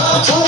Oh,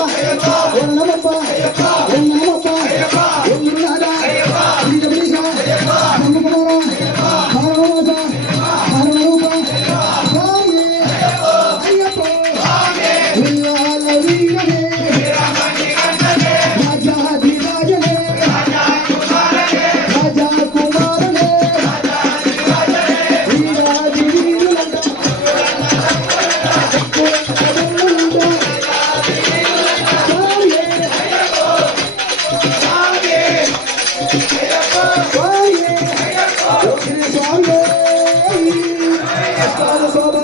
Para, para, para.